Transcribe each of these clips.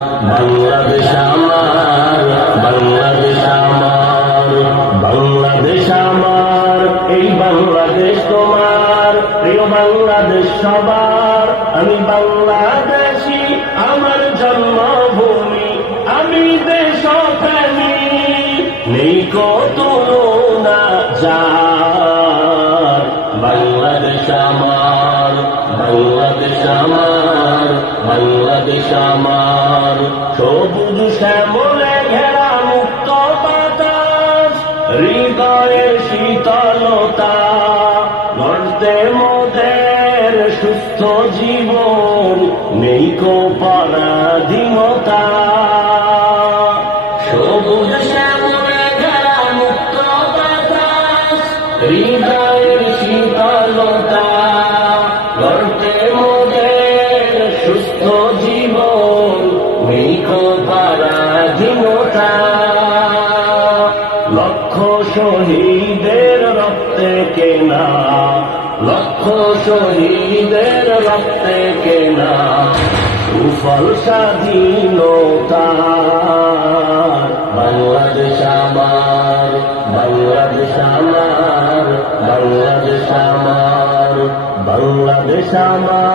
বাংলাদেশ আমার বাংলাদেশ আমার বাংলাদেশ আমার, এই বাংলাদেশ তোমার, প্রিয় বাংলাদেশ সবার। আমি বাংলাদেশি, আমার জন্মভূমি, আমি দেশপ্রেমী। নেই কত না বাংলাদেশ আমার বাংলাদেশ আমার বাংলাদেশ আমার। সবুজ শ্যামলে ঘেরা মুক্ত বাতাস হৃদয়ের শীতলতা। গর্তে মোদের সুস্থ জীবন, নেই কো পরাধীনতা। শ্যামলে ঘেরা মুক্ত বাতাস হৃদয়ের শীতলতা। লক্ষ শহীদের রক্তে কেনা লক্ষ শহীদের রক্তে কেনা। সুফল স্বাধীনতা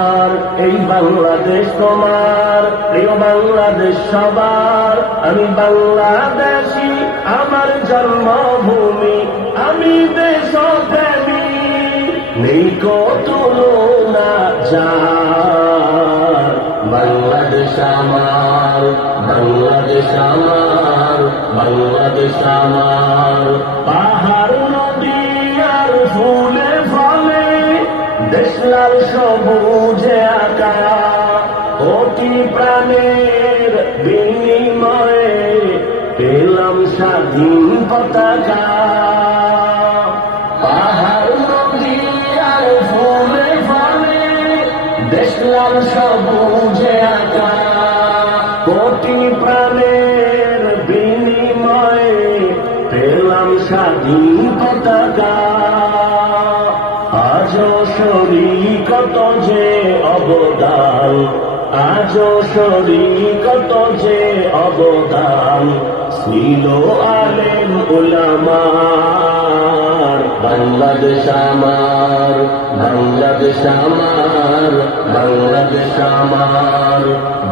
আমার এই বাংলাদেশ তোমার, প্রিয় বাংলাদেশ সবার। আমি বাংলাদেশি, আমার জন্মভূমি, আমি দেশপ্রেমী। নেই কত না যার। বাংলাদেশ আমার বাংলাদেশ আমার বাংলাদেশ আমার। পাহাড় নদী দেশলাল সবুজে আঁকা অতি প্রাণের বিনিময়ে পেলাম স্বাধীন পতাকা। পাহাড় নদী আর ফুলে ফলে দেশলাল সবুজে আঁকা কোটি প্রাণের বিনিময়ে পেলাম স্বাধীন পতাকা। অবদান। আজও শরীকত যে অবদান ছিল আলেম উলামার। বাংলাদেশ আমার বাংলাদেশ আমার বাংলাদেশ আমার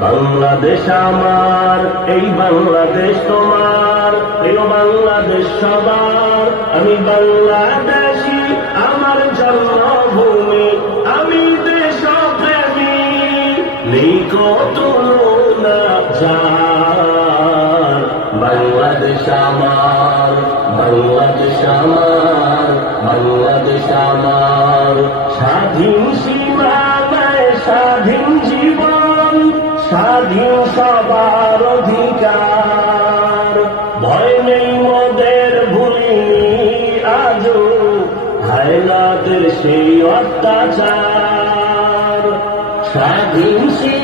বাংলাদেশ আমার, এই বাংলাদেশ তোমার প্রিয় বাংলাদেশ সবার। আমি বাংলাদেশি বাংলাদেশ আমার বাংলাদেশ আমার বাংলাদেশ আমার স্বাধীন সীমানায় স্বাধীন জীবন, স্বাধীন সবার অধিকার। ভয় নেই মোদের ভুলিনি আজও হায়নাদের সেই অত্যাচার। স্বাধীন সীমানায়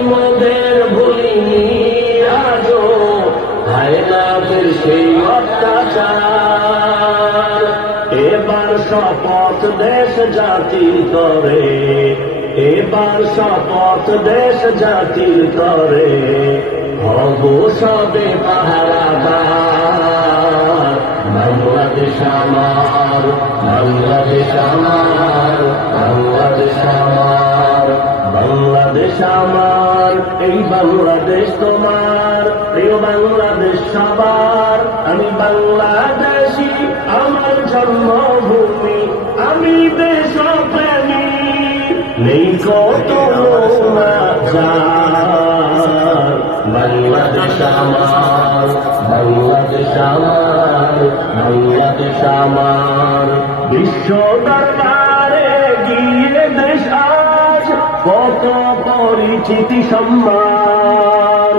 মোদের ভুলিনি, আজও হায়নাদের সেই অত্যাচার। এবার শপথ দেশ জাতির করে এবার শপথ দেশ জাতির করে হব সবে পাহারাদার। বাংলাদেশ আমার বাংলাদেশ আমার বাংলাদেশ আমার। বাংলাদেশ আমার, এই বাংলাদেশ তোমার, প্রিয় বাংলাদেশ সবার। আমি বাংলাদেশি, আমার জন্মভূমি, আমি দেশপ্রেমী। নেই কত বাংলাদেশ আমার বাংলাদেশ আমার বাংলাদেশ আমার। বিশ্ব দরবারে দেশ কত পরিচিতি সম্মান।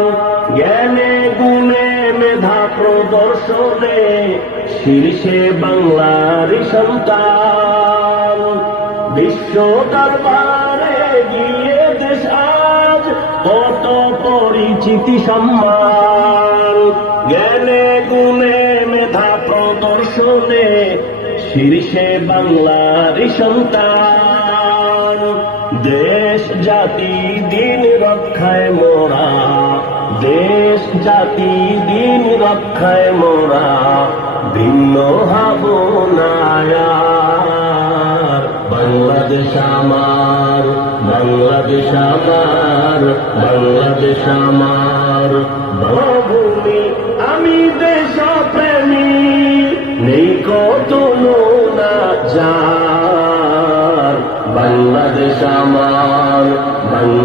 জ্ঞানে গুণে মেধা প্রদর্শনে শীর্ষে বাংলার সন্তান। বিশ্ব দরবারে গিয়ে দেশ আজ কত পরিচিতি সম্মান। জ্ঞানে গুণে মেধা প্রদর্শনে শীর্ষে বাংলার সন্তান। দেশ জাতি দিন রক্ষায় মোরা। দেশ জাতি দিন রক্ষায় মোরা। ভিন্ন হব। বাংলাদেশ আমার বাংলাদেশ আমার বাংলাদেশ আমার। ভূমি আমি দেশপ্রেমী, নেই কত না যার। বাংলাদেশ আমার।